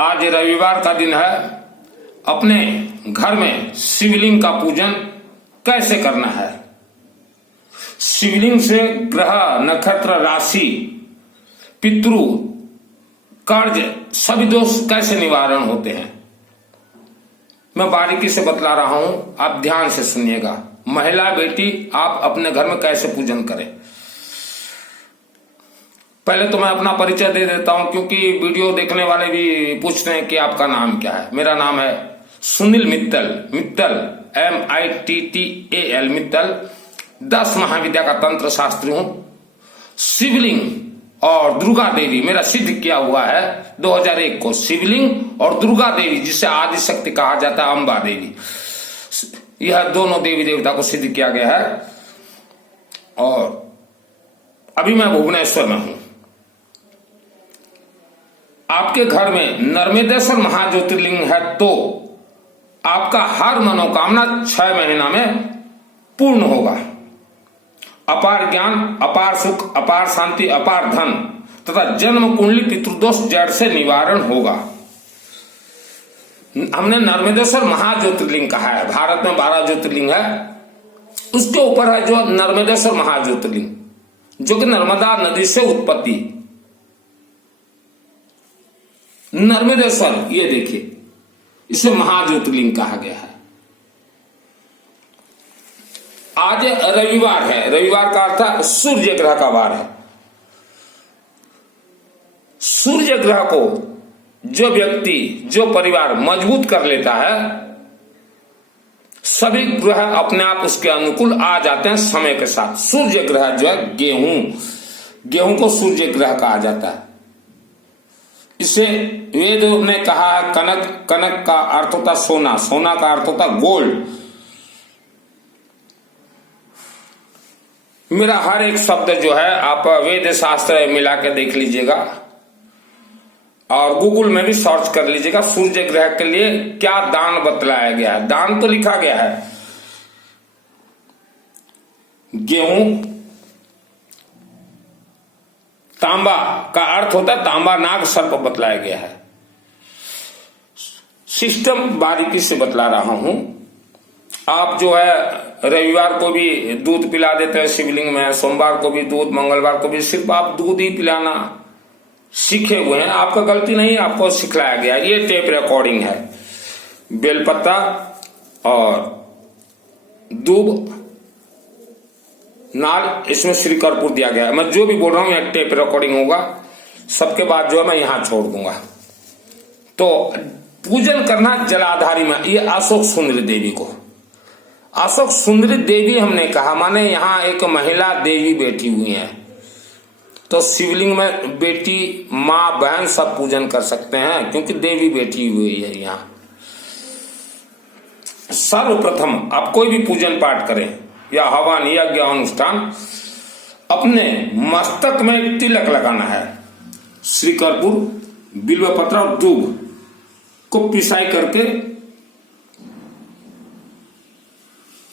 आज रविवार का दिन है। अपने घर में शिवलिंग का पूजन कैसे करना है, शिवलिंग से ग्रह, नक्षत्र, राशि, पितृ, कर्ज, सभी दोष कैसे निवारण होते हैं, मैं बारीकी से बतला रहा हूं। आप ध्यान से सुनिएगा। महिला बेटी आप अपने घर में कैसे पूजन करें। पहले तो मैं अपना परिचय दे देता हूं, क्योंकि वीडियो देखने वाले भी पूछते हैं कि आपका नाम क्या है। मेरा नाम है सुनील मित्तल, मित्तल MITTAL मित्तल। 10 महाविद्या का तंत्र शास्त्री हूं। शिवलिंग और दुर्गा देवी मेरा सिद्ध किया हुआ है 2001 को। शिवलिंग और दुर्गा देवी, जिसे आदि शक्ति कहा जाता है, अम्बा देवी, यह दोनों देवी देवता को सिद्ध किया गया है। और अभी मैं भुवनेश्वर में हूं। आपके घर में नर्मदेश्वर महाज्योतिर्लिंग है तो आपका हर मनोकामना 6 महीना में पूर्ण होगा। अपार ज्ञान, अपार सुख, अपार शांति, अपार धन तथा जन्म कुंडली पितृदोष जड़ से निवारण होगा। हमने नर्मदेश्वर महाज्योतिर्लिंग कहा है। भारत में 12 ज्योतिर्लिंग है, उसके ऊपर है जो नर्मदेश्वर महाज्योतिर्लिंग, जो कि नर्मदा नदी से उत्पत्ति। नर्मदेश्वर, ये देखिए, इसे महाज्योतिर्लिंग कहा गया है। आज रविवार है। रविवार का अर्थ है सूर्य ग्रह का वार है। सूर्य ग्रह को जो व्यक्ति, जो परिवार मजबूत कर लेता है, सभी ग्रह अपने आप उसके अनुकूल आ जाते हैं समय के साथ। सूर्य ग्रह जो है गेहूं को सूर्य ग्रह कहा जाता है। इसे वेद ने कहा है कनक, कनक का अर्थ होता सोना, सोना का अर्थ होता गोल्ड। मेरा हर एक शब्द जो है आप वेद शास्त्र मिला के देख लीजिएगा और गूगल में भी सर्च कर लीजिएगा। सूर्य ग्रह के लिए क्या दान बतलाया गया है। दान तो लिखा गया है गेहूं, तांबा का अर्थ होता है तांबा नाग सर्प बतलाया गया है। सिस्टम बारीकी से बतला रहा हूं। आप जो है रविवार को भी दूध पिला देते हैं शिवलिंग में, सोमवार को भी दूध, मंगलवार को भी। सिर्फ आप दूध ही पिलाना सीखे हुए हैं, आपका गलती नहीं, आपको सिखलाया गया। ये टेप रिकॉर्डिंग है। बेलपत्ता और दूब, नाल, इसमें श्री कर्पूर दिया गया है। मैं जो भी बोल रहा हूं यह टेप रिकॉर्डिंग होगा। सबके बाद जो है मैं यहां छोड़ दूंगा। तो पूजन करना जलाधारी में। ये अशोक सुंदरी देवी को, अशोक सुंदरी देवी हमने कहा, माने यहां एक महिला देवी बैठी हुई है। तो शिवलिंग में बेटी, मां, बहन सब पूजन कर सकते हैं, क्योंकि देवी बैठी हुई है यहां। सर्वप्रथम आप कोई भी पूजन पाठ करें या हवन, यज्ञ, अनुष्ठान, अपने मस्तक में तिलक लगाना है। श्री कर्पूर, बिल्वपत्र और दूब को पिसाई करके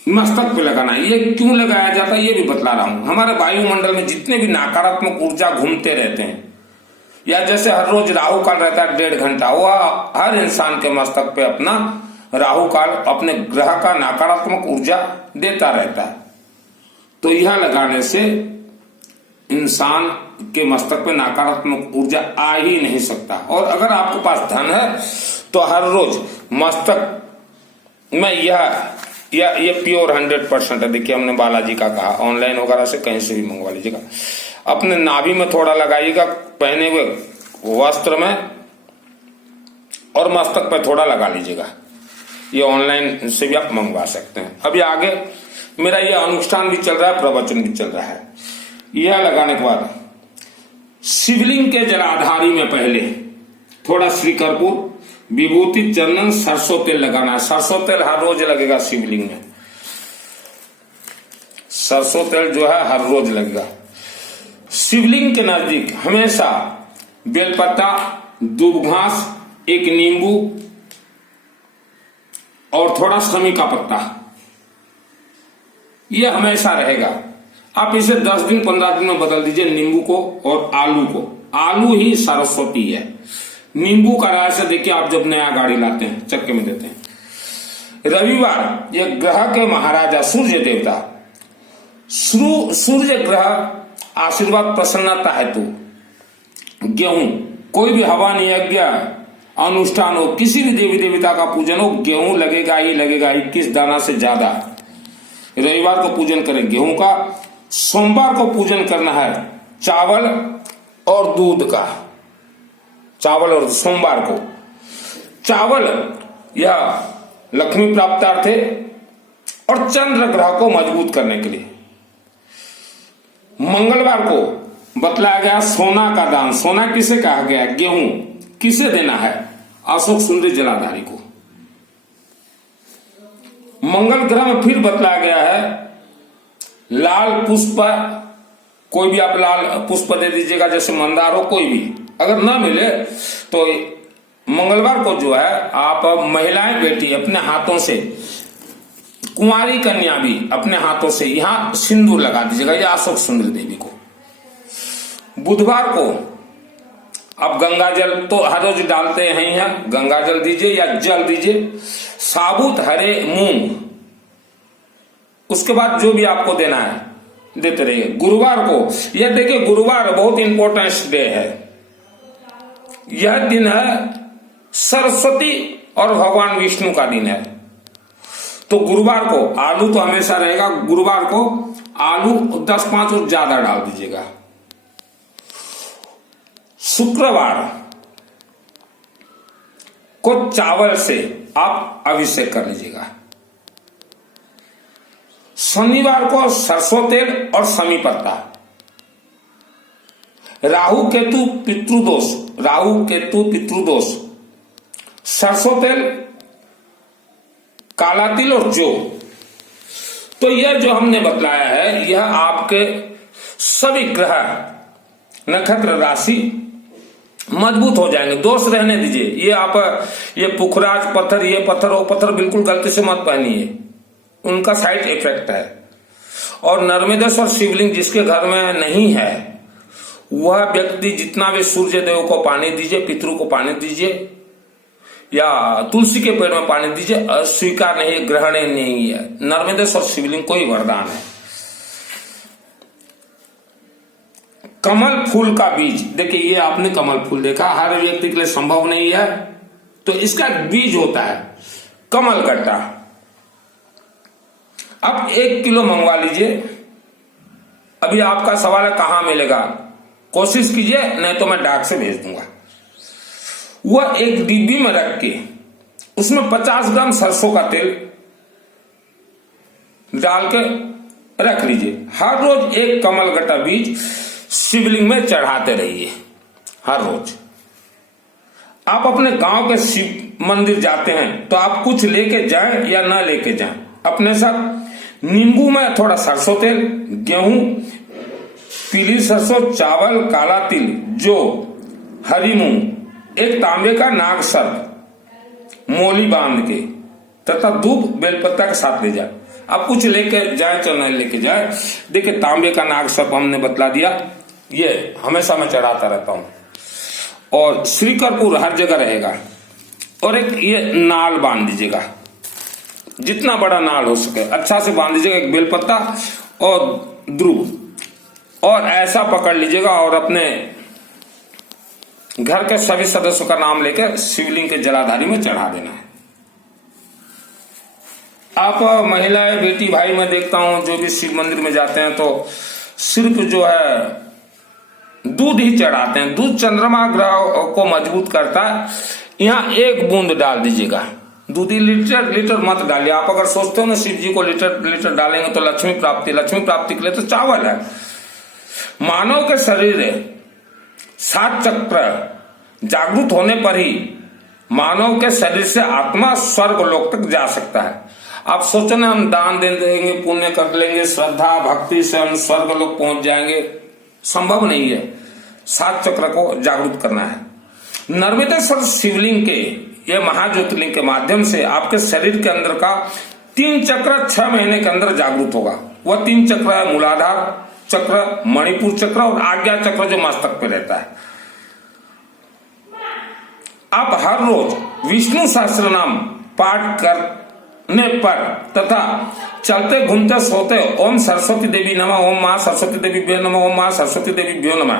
मस्तक पे लगाना है। ये क्यों लगाया जाता है ये भी बतला रहा हूं। हमारे वायुमंडल में जितने भी नकारात्मक ऊर्जा घूमते रहते हैं, या जैसे हर रोज राहु काल रहता है 1.5 घंटा, वह हर इंसान के मस्तक पे अपना राहु काल अपने ग्रह का नकारात्मक ऊर्जा देता रहता है। तो यह लगाने से इंसान के मस्तक पे नकारात्मक ऊर्जा आ ही नहीं सकता। और अगर आपके पास धन है तो हर रोज मस्तक में ये प्योर 100% है। देखिए हमने बालाजी का कहा, ऑनलाइन वगैरह से कहीं से भी मंगवा लीजिएगा। अपने नाभि में थोड़ा लगाइएगा पहने हुए वस्त्र में, और मस्तक पे थोड़ा लगा लीजिएगा। ये ऑनलाइन से भी आप मंगवा सकते हैं। अभी आगे मेरा ये अनुष्ठान भी चल रहा है, प्रवचन भी चल रहा है। यह लगाने के बाद शिवलिंग के जलाधारी में पहले थोड़ा श्री कर्पूर, विभूति, चंदन, सरसों तेल लगाना है। सरसों तेल हर रोज लगेगा शिवलिंग में। सरसों तेल जो है हर रोज लगेगा। शिवलिंग के नजदीक हमेशा बेलपत्ता, दूब घास, एक नींबू और थोड़ा शमी का पत्ता, यह हमेशा रहेगा। आप इसे 10 दिन 15 दिन में बदल दीजिए नींबू को और आलू को। आलू ही सरस्वती है, नींबू का रस देखिए आप जब नया गाड़ी लाते हैं चक्के में देते हैं। रविवार ये ग्रह के महाराजा सूर्य देवता, सूर्य ग्रह आशीर्वाद प्रसन्नता हेतु गेहूं, कोई भी हवन यज्ञ अनुष्ठान हो, किसी भी देवी देवता का पूजन हो, गेहूं लगेगा ही लगेगा 21 दाना से ज्यादा। रविवार को पूजन करें गेहूं का। सोमवार को पूजन करना है चावल और दूध का। चावल और सोमवार को चावल यह लक्ष्मी प्राप्तार्थ है और चंद्र ग्रह को मजबूत करने के लिए। मंगलवार को बतलाया गया सोना का दान। सोना किसे कहा गया? गेहूं किसे देना है? अशोक सुंदरी जलाधारी को। मंगल ग्रह में फिर बतलाया गया है लाल पुष्प, कोई भी आप लाल पुष्प दे दीजिएगा, जैसे मंदार हो, कोई भी। अगर ना मिले तो मंगलवार को जो है आप महिलाएं बेटी अपने हाथों से, कुंवारी कन्या भी अपने हाथों से यहां सिंदूर लगा दीजिएगा, ये अशोक सुंदरी देवी को। बुधवार को आप गंगा जल तो हर रोज डालते हैं, गंगा जल दीजिए या जल दीजिए। साबुत हरे मूंग, उसके बाद जो भी आपको देना है देते रहिए। गुरुवार को यह देखिए, गुरुवार बहुत इंपॉर्टेंट डे है। यह दिन है सरस्वती और भगवान विष्णु का दिन है। तो गुरुवार को आलू तो हमेशा रहेगा, गुरुवार को आलू 10-5 और ज्यादा डाल दीजिएगा। शुक्रवार को चावल से आप अभिषेक कर लीजिएगा। शनिवार को सरसों तेल और समी पत्ता। राहु केतु पितृदोष, राहु केतु पितृदोष, सरसों तेल, काला तिल और जौ। तो यह जो हमने बतलाया है यह आपके सभी ग्रह नक्षत्र राशि मजबूत हो जाएंगे। दोष रहने दीजिए। ये आप ये पुखराज पत्थर, ये पत्थर वो पत्थर बिल्कुल गलती से मत पहनिए, उनका साइड इफेक्ट है। और नर्मदेश्वर शिवलिंग जिसके घर में नहीं है वह व्यक्ति जितना भी सूर्य देव को पानी दीजिए, पितरों को पानी दीजिए या तुलसी के पेड़ में पानी दीजिए, अस्वीकार नहीं, ग्रहण नहीं है। नर्मदेश्वर शिवलिंग को ही वरदान है। कमल फूल का बीज, देखिए ये आपने कमल फूल देखा, हर व्यक्ति के लिए संभव नहीं है, तो इसका बीज होता है कमल गट्टा। अब 1 किलो मंगवा लीजिए। अभी आपका सवाल है कहां मिलेगा, कोशिश कीजिए, नहीं तो मैं डाक से भेज दूंगा। वह एक डिब्बी में रख के उसमें 50 ग्राम सरसों का तेल डाल के रख लीजिए। हर रोज 1 कमल गट्टा बीज शिवलिंग में चढ़ाते रहिए हर रोज। आप अपने गांव के शिव मंदिर जाते हैं तो आप कुछ लेके जाएं या ना लेके जाएं, अपने साथ नींबू में थोड़ा सरसों तेल, गेहूं, पीली सरसों, चावल, काला तिल, जौ, हरी मूंग, 1 तांबे का नाग सर्प मोली बांध के तथा दूब बेलपत्ता के साथ ले जाए। आप कुछ लेके जाए चाहे नहीं लेके जाए, देखिए तांबे का नाग सर्प हमने बतला दिया, ये हमेशा मैं चढ़ाता रहता हूं। और श्री कर्पूर हर जगह रहेगा। और एक ये नाल बांध दीजिएगा, जितना बड़ा नाल हो सके अच्छा से बांध दीजिएगा, एक बेलपत्ता और ध्रुव, और ऐसा पकड़ लीजिएगा और अपने घर के सभी सदस्यों का नाम लेकर शिवलिंग के जलाधारी में चढ़ा देना है। आप महिलाएं बेटी भाई मैं देखता हूं जो भी शिव मंदिर में जाते हैं तो सिर्फ जो है दूध ही चढ़ाते हैं। दूध चंद्रमा ग्रह को मजबूत करता है। यहाँ 1 बूंद डाल दीजिएगा। दूध ही लीटर मत डालिए। आप अगर सोचते हो ना शिव जी को लीटर डालेंगे तो लक्ष्मी प्राप्ति के लिए तो चावल है। मानव के शरीर 7 चक्र जागृत होने पर ही मानव के शरीर से आत्मा स्वर्ग लोक तक जा सकता है। आप सोचो ना हम दान दे देंगे, पुण्य कर लेंगे, श्रद्धा भक्ति से हम स्वर्ग लोक पहुंच जाएंगे, संभव नहीं है। 7 चक्र को जागृत करना है। नर्मदेश्वर शिवलिंग के ये महाज्योतिर्लिंग के माध्यम से आपके शरीर के अंदर का 3 चक्र 6 महीने के अंदर जागृत होगा। वह 3 चक्र है मूलाधार चक्र, मणिपुर चक्र और आज्ञा चक्र जो मस्तक पे रहता है। आप हर रोज विष्णु सहस्त्र नाम पाठ करने पर तथा चलते घूमते सोते ओम सरस्वती देवी नमः, ओम मां सरस्वती देवी भ्यो नमः, ओम मां सरस्वती देवी भ्यो नमः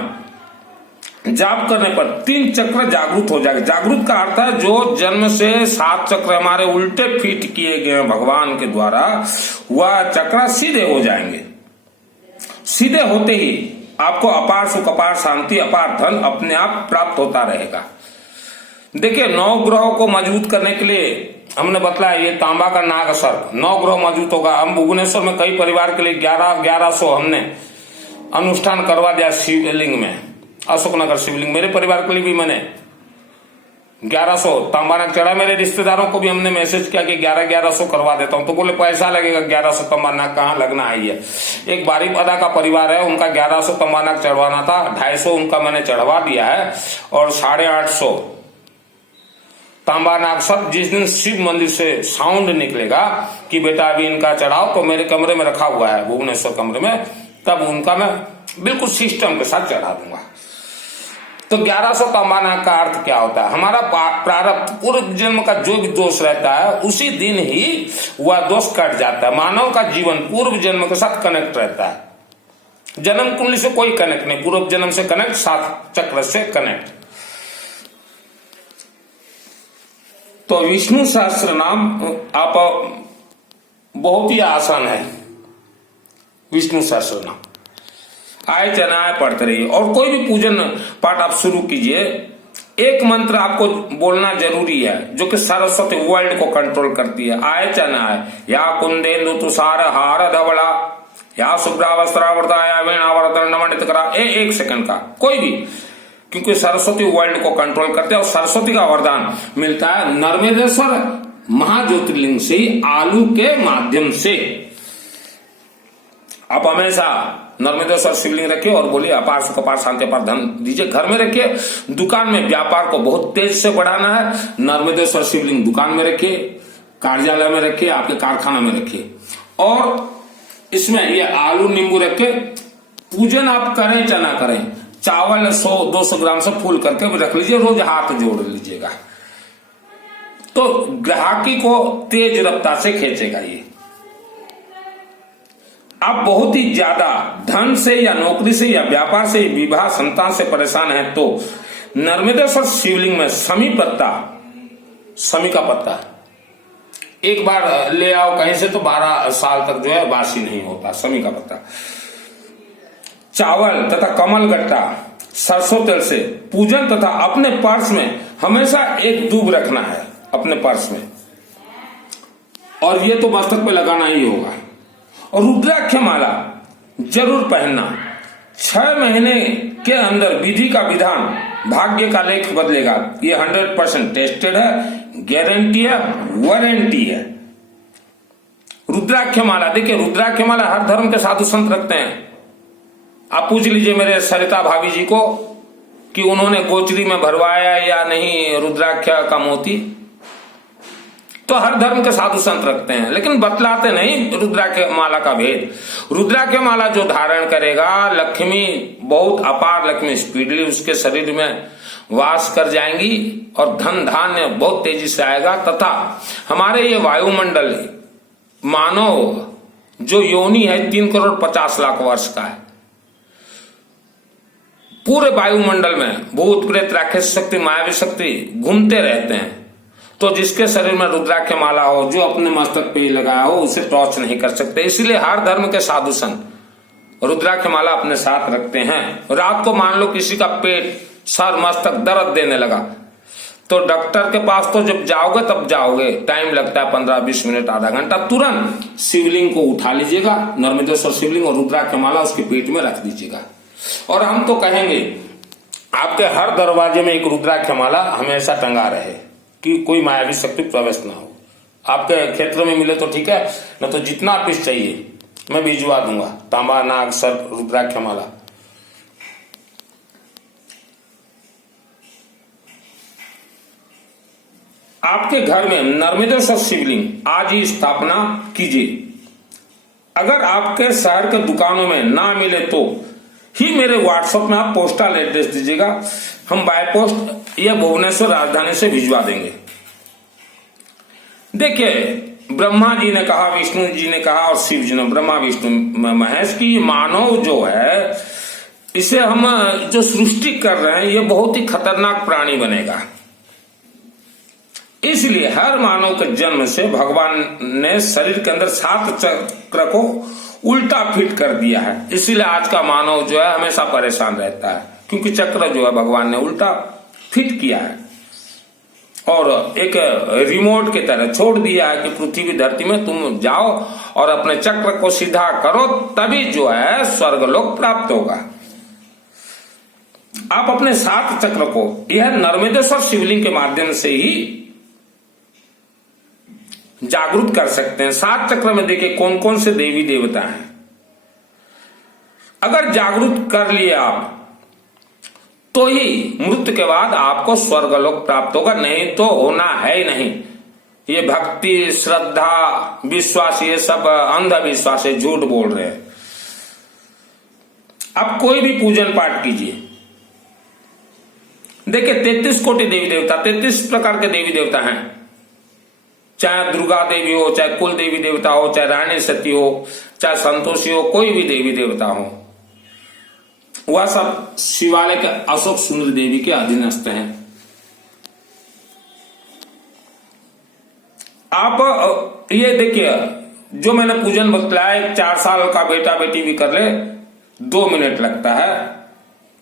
जाप करने पर 3 चक्र जागृत हो जाएगा। जागृत का अर्थ है जो जन्म से 7 चक्र हमारे उल्टे फिट किए गए हैं भगवान के द्वारा, वह चक्र सीधे हो जाएंगे। सीधे होते ही आपको अपार सुख, अपार शांति, अपार धन अपने आप प्राप्त होता रहेगा। देखिए 9 ग्रहों को मजबूत करने के लिए हमने बताया ये तांबा का नाग सर्प 9 ग्रह मजबूत होगा। हम भुवनेश्वर में कई परिवार के लिए 1100 हमने अनुष्ठान करवा दिया शिवलिंग में, अशोकनगर शिवलिंग। मेरे परिवार के लिए भी मैंने 1100 तांबा नाग चढ़ा। मेरे रिश्तेदारों को भी हमने मैसेज किया कि 1100 करवा देता हूं, तो बोले पैसा लगेगा 1100 तांबा नाग कहाँ लगना है। ये एक बारीक अदा का परिवार है, उनका 1100 तांबा नाग चढ़वाना था, 250 उनका मैंने चढ़वा दिया है और 850 तांबा नाग सब जिस दिन शिव मंदिर से साउंड निकलेगा कि बेटा अभी इनका चढ़ाओ, तो मेरे कमरे में रखा हुआ है भुवनेश्वर कमरे में, तब उनका मैं बिल्कुल सिस्टम के साथ चढ़ा दूंगा। तो 1100 तांबा नाग का अर्थ क्या होता है? हमारा प्रारब्ध पूर्व जन्म का जो भी दोष रहता है उसी दिन ही वह दोष कट जाता है। मानव का जीवन पूर्व जन्म के साथ कनेक्ट रहता है। जन्म कुंडली से कोई कनेक्ट नहीं, पूर्व जन्म से कनेक्ट, 7 चक्र से कनेक्ट। तो विष्णु सहस्त्र नाम आप बहुत ही आसान है। विष्णु सहस्त्र नाम आय चनाय पढ़ते रहिए और कोई भी पूजन पाठ आप शुरू कीजिए। एक मंत्र आपको बोलना जरूरी है जो कि सरस्वती वर्ल्ड को कंट्रोल करती है। आय चनाय या कुंदेन्दु तुषार हार धवला या शुभ्रावस्त्रावृता या वीणावर्तन नमनित करा। 1 सेकंड का कोई भी, क्योंकि सरस्वती वर्ल्ड को कंट्रोल करते हैं और सरस्वती का वरदान मिलता है नर्मदेश्वर महाज्योतिर्लिंग से ही, आलू के माध्यम से। आप हमेशा नर्मदेश्वर शिवलिंग रखिए और बोलिए अपार सुख, अपार शांति, अपार धन दीजिए। घर में रखिए, दुकान में व्यापार को बहुत तेज से बढ़ाना है, नर्मदेश्वर शिवलिंग दुकान में रखिए, कार्यालय में रखिए, आपके कारखाना में रखिए और इसमें ये आलू नींबू रखे। पूजन आप करें चाहे ना करें, चावल 100-200 ग्राम से फूल करके भी रख लीजिए, रोज हाथ जोड़ लीजिएगा, तो ग्राहकी को तेज रफ्तार से खींचेगा। ये आप बहुत ही ज्यादा धन से या नौकरी से या व्यापार से, विवाह, संतान से परेशान हैं तो नर्मदेश्वर शिवलिंग में समी का पत्ता एक बार ले आओ कहीं से तो 12 साल तक जो है बासी नहीं होता। समी का पत्ता, चावल तथा कमल गट्टा सरसों तेल से पूजन तथा अपने पर्स में हमेशा एक दूब रखना है अपने पर्स में, और ये तो मस्तक पे लगाना ही होगा। और रुद्राक्ष माला जरूर पहनना। 6 महीने के अंदर विधि का विधान भाग्य का लेख बदलेगा। ये 100% टेस्टेड है, गारंटी है, वारंटी है। रुद्राक्ष माला, देखिए रुद्राक्ष माला हर धर्म के साधु संत रखते हैं। आप पूछ लीजिए मेरे सरिता भाभी जी को कि उन्होंने गोचरी में भरवाया या नहीं रुद्राक्ष का मोती, तो हर धर्म के साधु संत रखते हैं, लेकिन बतलाते नहीं रुद्राक्ष माला का भेद। रुद्राक्ष माला जो धारण करेगा, लक्ष्मी बहुत अपार लक्ष्मी स्पीडली उसके शरीर में वास कर जाएंगी और धन धान्य बहुत तेजी से आएगा। तथा हमारे ये वायुमंडल मानव जो योनि है 3 करोड़ 50 लाख वर्ष का है। पूरे वायुमंडल में भूत प्रेत राक्षस शक्ति मायावी शक्ति घूमते रहते हैं। तो जिसके शरीर में रुद्राक्ष माला हो, जो अपने मस्तक पे लगाया हो, उसे टॉर्च नहीं कर सकते। इसलिए हर धर्म के साधु संत रुद्राक्ष माला अपने साथ रखते हैं। रात को मान लो किसी का पेट, सर, मस्तक दर्द देने लगा, तो डॉक्टर के पास तो जब जाओगे तब जाओगे, टाइम लगता है 15-20 मिनट, आधा घंटा। तुरंत शिवलिंग को उठा लीजिएगा, नर्मदेश्वर शिवलिंग, और रुद्राक्ष माला उसके पेट में रख दीजिएगा। और हम तो कहेंगे आपके हर दरवाजे में एक रुद्राक्ष माला हमेशा टंगा रहे कि कोई मायावी शक्ति प्रवेश ना हो। आपके क्षेत्र में मिले तो ठीक है, न तो जितना पीस चाहिए मैं भिजवा दूंगा। तांबा नाग सर्प रुद्राक्ष माला। आपके घर में नर्मदेश्वर शिवलिंग आज ही स्थापना कीजिए। अगर आपके शहर के दुकानों में ना मिले तो ही मेरे व्हाट्सएप में आप पोस्टल एड्रेस दीजिएगा, हम बाय पोस्ट या भुवनेश्वर राजधानी से भिजवा देंगे। देखिए, ब्रह्मा जी ने कहा, विष्णु जी ने कहा और शिव जी ने, ब्रह्मा विष्णु महेश, की मानव जो है इसे हम जो सृष्टि कर रहे हैं ये बहुत ही खतरनाक प्राणी बनेगा। इसलिए हर मानव के जन्म से भगवान ने शरीर के अंदर 7 चक्र को उल्टा फिट कर दिया है। इसीलिए आज का मानव जो है हमेशा परेशान रहता है, क्योंकि चक्र जो है भगवान ने उल्टा फिट किया है और एक रिमोट की तरह छोड़ दिया है कि पृथ्वी धरती में तुम जाओ और अपने चक्र को सीधा करो, तभी जो है स्वर्गलोक प्राप्त होगा। आप अपने 7 चक्र को यह नर्मदेश्वर शिवलिंग के माध्यम से ही जागरूक कर सकते हैं। 7 चक्र में देखिए कौन कौन से देवी देवता हैं। अगर जागरूक कर लिए आप तो ही मृत्यु के बाद आपको स्वर्गलोक प्राप्त होगा, नहीं तो होना है ही नहीं। ये भक्ति, श्रद्धा, विश्वास, ये सब अंधविश्वास है, झूठ बोल रहे हैं। आप कोई भी पूजन पाठ कीजिए, देखिए 33 कोटि देवी देवता, 33 प्रकार के देवी देवता हैं। चाहे दुर्गा देवी हो, चाहे कुल देवी देवता हो, चाहे रानी सती हो, चाहे संतोषी हो, कोई भी देवी देवता हो, वह सब शिवालय के अशोक सुंदरी देवी के अधीनस्थ हैं। आप ये देखिए, जो मैंने पूजन बतलाया, 4 साल का बेटा बेटी भी कर ले, 2 मिनट लगता है।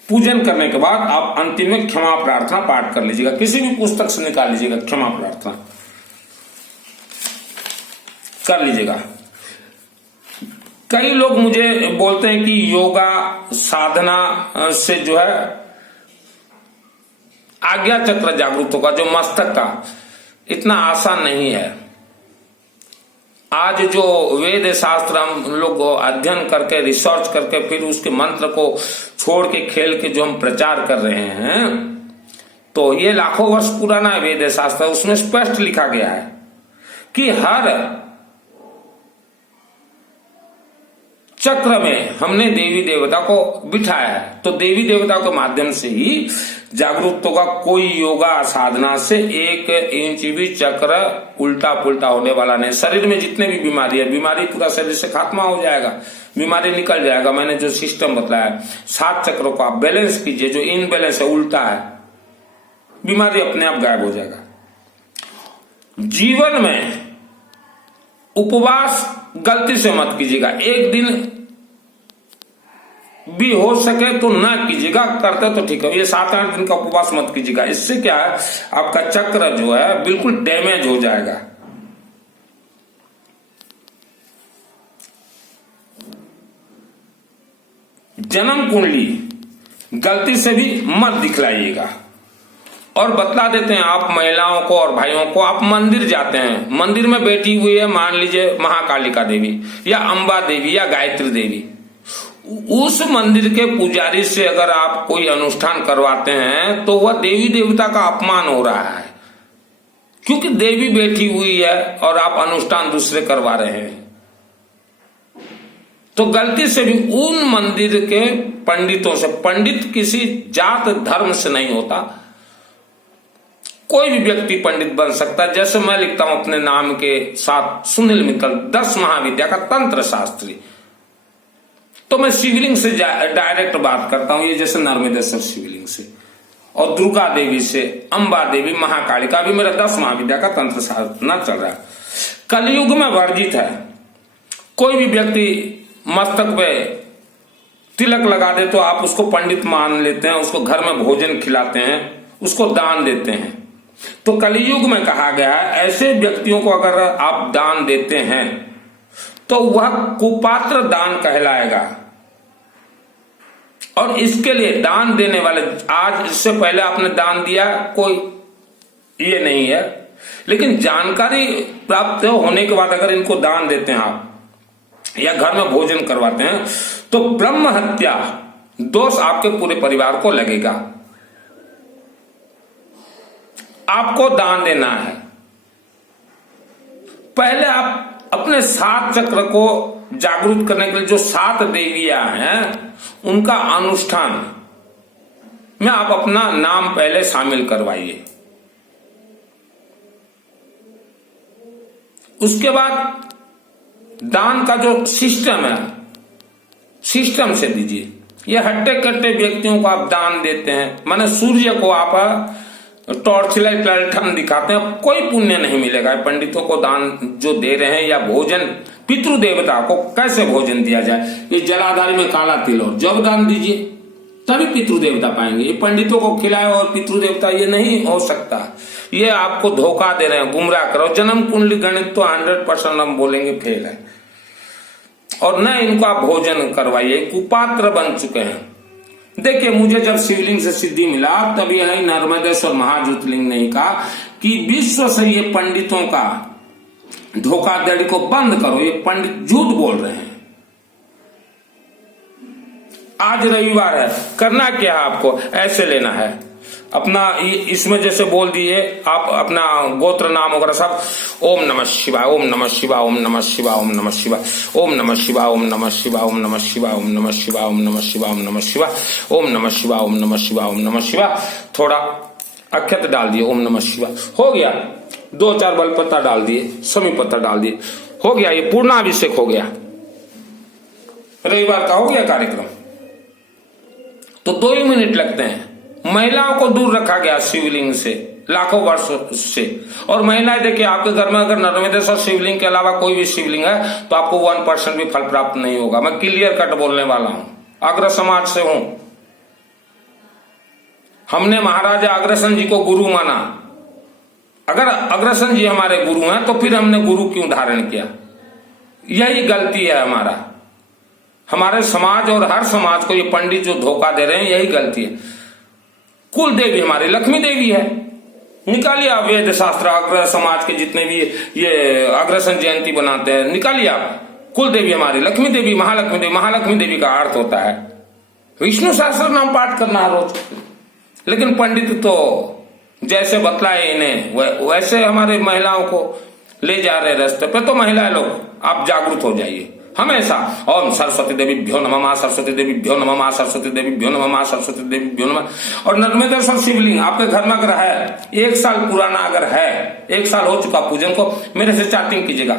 पूजन करने के बाद आप अंतिम में क्षमा प्रार्थना पाठ कर लीजिएगा, किसी भी पुस्तक से निकाल लीजिएगा, क्षमा प्रार्थना कर लीजिएगा। कई लोग मुझे बोलते हैं कि योगा साधना से जो है आज्ञा चक्र जागरूक होगा, जो मस्तक का, इतना आसान नहीं है। आज जो वेद शास्त्र हम लोग अध्ययन करके, रिसर्च करके, फिर उसके मंत्र को छोड़ के खेल के जो हम प्रचार कर रहे हैं, तो ये लाखों वर्ष पुराना वेद शास्त्र, उसमें स्पष्ट लिखा गया है कि हर चक्र में हमने देवी देवता को बिठाया है। तो देवी देवता के माध्यम से ही जागरूक होगा। कोई योगा साधना से 1 इंच भी चक्र उल्टा पुल्टा होने वाला नहीं। शरीर में जितने भी बीमारी है, बीमारी पूरा शरीर से खात्मा हो जाएगा, बीमारी निकल जाएगा। मैंने जो सिस्टम बताया, 7 चक्रों को आप बैलेंस कीजिए, जो इनबैलेंस है, उल्टा है, बीमारी अपने आप गायब हो जाएगा। जीवन में उपवास गलती से मत कीजिएगा, एक दिन भी हो सके तो ना कीजिएगा, करते तो ठीक है। ये 7-8 दिन का उपवास मत कीजिएगा। इससे क्या है, आपका चक्र जो है बिल्कुल डैमेज हो जाएगा। जन्म कुंडली गलती से भी मत दिखलाइएगा। और बतला देते हैं आप महिलाओं को और भाइयों को, आप मंदिर जाते हैं, मंदिर में बैठी हुई है मान लीजिए महाकालिका देवी या अंबा देवी या गायत्री देवी, उस मंदिर के पुजारी से अगर आप कोई अनुष्ठान करवाते हैं तो वह देवी देवता का अपमान हो रहा है, क्योंकि देवी बैठी हुई है और आप अनुष्ठान दूसरे करवा रहे हैं। तो गलती से भी उन मंदिर के पंडितों से, पंडित किसी जात धर्म से नहीं होता, कोई भी व्यक्ति पंडित बन सकता है। जैसे मैं लिखता हूं अपने नाम के साथ सुनील मित्तल, 10 महाविद्या का तंत्र शास्त्री, तो मैं शिवलिंग से डायरेक्ट बात करता हूं, ये जैसे नर्मदेश्वर शिवलिंग से, और दुर्गा देवी से, अंबा देवी, महाकालिका, भी मेरा 10 महाविद्या का तंत्र साधना चल रहा है। कलयुग में वर्जित है, कोई भी व्यक्ति मस्तक पे तिलक लगा दे तो आप उसको पंडित मान लेते हैं, उसको घर में भोजन खिलाते हैं, उसको दान देते हैं। तो कलयुग में कहा गया है, ऐसे व्यक्तियों को अगर आप दान देते हैं तो वह कुपात्र दान कहलाएगा। और इसके लिए दान देने वाले, आज इससे पहले आपने दान दिया, कोई ये नहीं है, लेकिन जानकारी प्राप्त होने के बाद अगर इनको दान देते हैं आप या घर में भोजन करवाते हैं तो ब्रह्म हत्या दोष आपके पूरे परिवार को लगेगा। आपको दान देना है, पहले आप अपने 7 चक्र को जागरूक करने के लिए जो 7 देवियां हैं उनका अनुष्ठान में आप अपना नाम पहले शामिल करवाइए। उसके बाद दान का जो सिस्टम है, सिस्टम से दीजिए। ये हट्टे कट्टे व्यक्तियों को आप दान देते हैं, माने सूर्य को आप टॉर्च लाइट ललठन दिखाते हैं, कोई पुण्य नहीं मिलेगा। पंडितों को दान जो दे रहे हैं, या भोजन पितृ देवता को कैसे भोजन दिया जाए, ये जलाधारी में काला तिल और जब दान दीजिए, तभी पितृ देवता पाएंगे। ये पंडितों को खिलाए और पितृ देवता, ये नहीं हो सकता। ये आपको धोखा दे रहे हैं, गुमराह करो। जन्म कुंडली गणित तो 100% हम बोलेंगे फेल है, और न इनको आप भोजन करवाइए, कुपात्र बन चुके हैं। देखिए, मुझे जब शिवलिंग से सिद्धि मिला, तब यह नर्मदेश्वर महाज्योतिर्लिंग ने कहा कि विश्व से ये पंडितों का धोखाधड़ी को बंद करो, ये पंडित झूठ बोल रहे हैं। आज रविवार है, करना क्या है आपको, ऐसे लेना है अपना, इसमें जैसे बोल दिए आप अपना गोत्र नाम वगैरह सब, ओम नमः शिवाय, ओम नमः शिवाय, ओम नमः शिवाय, ओम नमः शिवाय, ओम नमः शिवाय, ओम नमः शिवाय, ओम नमः शिवाय, ओम नमः शिवाय, ओम नमः शिवाय, ओम नमः शिवाय, ओम नमः शिवाय, ओम नमः शिवाय, ओम नमः शिवाय। थोड़ा अक्षत डाल दिए, ओम नमः शिवाय, हो गया। 2-4 बेलपत्ता डाल दिए, समी पत्ता डाल दिए, हो गया। ये पूर्णाभिषेक हो गया, रविवार का हो गया कार्यक्रम। तो 2 ही मिनट लगते हैं। महिलाओं को दूर रखा गया शिवलिंग से लाखों वर्षों से। और महिलाएं देखिए, आपके घर में अगर नर्मदेश्वर शिवलिंग के अलावा कोई भी शिवलिंग है, तो आपको 1% भी फल प्राप्त नहीं होगा। मैं क्लियर कट बोलने वाला हूं, अग्र समाज से हूं। हमने महाराजा अग्रसेन जी को गुरु माना। अगर अग्रसेन जी हमारे गुरु हैं, तो फिर हमने गुरु क्यों धारण किया? यही गलती है हमारे समाज और हर समाज को ये पंडित जो धोखा दे रहे हैं, यही गलती है। कुल देवी हमारी लक्ष्मी देवी है, निकालिए आप वेद शास्त्र, अग्र समाज के जितने भी ये अग्रसेन जयंती बनाते हैं, निकालिए आप। कुल देवी हमारी लक्ष्मी देवी, महालक्ष्मी देवी। महालक्ष्मी देवी का अर्थ होता है विष्णु सहस्त्र नाम पाठ करना है रोज। लेकिन पंडित तो जैसे बतलाए इन्हें, वैसे हमारे महिलाओं को ले जा रहे रास्ते पे। तो महिलाएं लोग, आप जागरूक हो जाइए हमेशा। ओम सरस्वती देवीभ्यो नमः, मां सरस्वती देवीभ्यो नमः, मां सरस्वती देवीभ्यो नमः, मां सरस्वती देवीभ्यो नमः। और नर्मदेश्वर शिवलिंग आपके घर में अगर है, 1 साल पुराना अगर है, 1 साल हो चुका पूजन को, मेरे से चैटिंग कीजिएगा।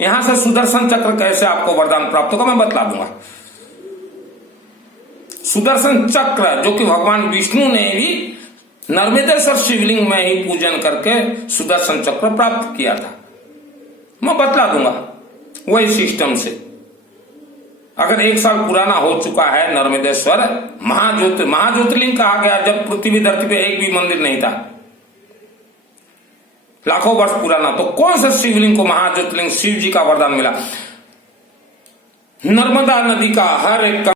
यहां से सुदर्शन चक्र कैसे आपको वरदान प्राप्त होगा, मैं बतला दूंगा। सुदर्शन चक्र जो कि भगवान विष्णु ने भी नर्मदेश्वर शिवलिंग में ही पूजन करके सुदर्शन चक्र प्राप्त किया था, मैं बतला दूंगा वही सिस्टम से। अगर 1 साल पुराना हो चुका है, नर्मदेश्वर महाज्योतिर्लिंग कहा गया जब पृथ्वी धरती पे एक भी मंदिर नहीं था, लाखों वर्ष पुराना, तो कौन सा शिवलिंग को महाज्योतिर्लिंग शिव जी का वरदान मिला? नर्मदा नदी का हर एक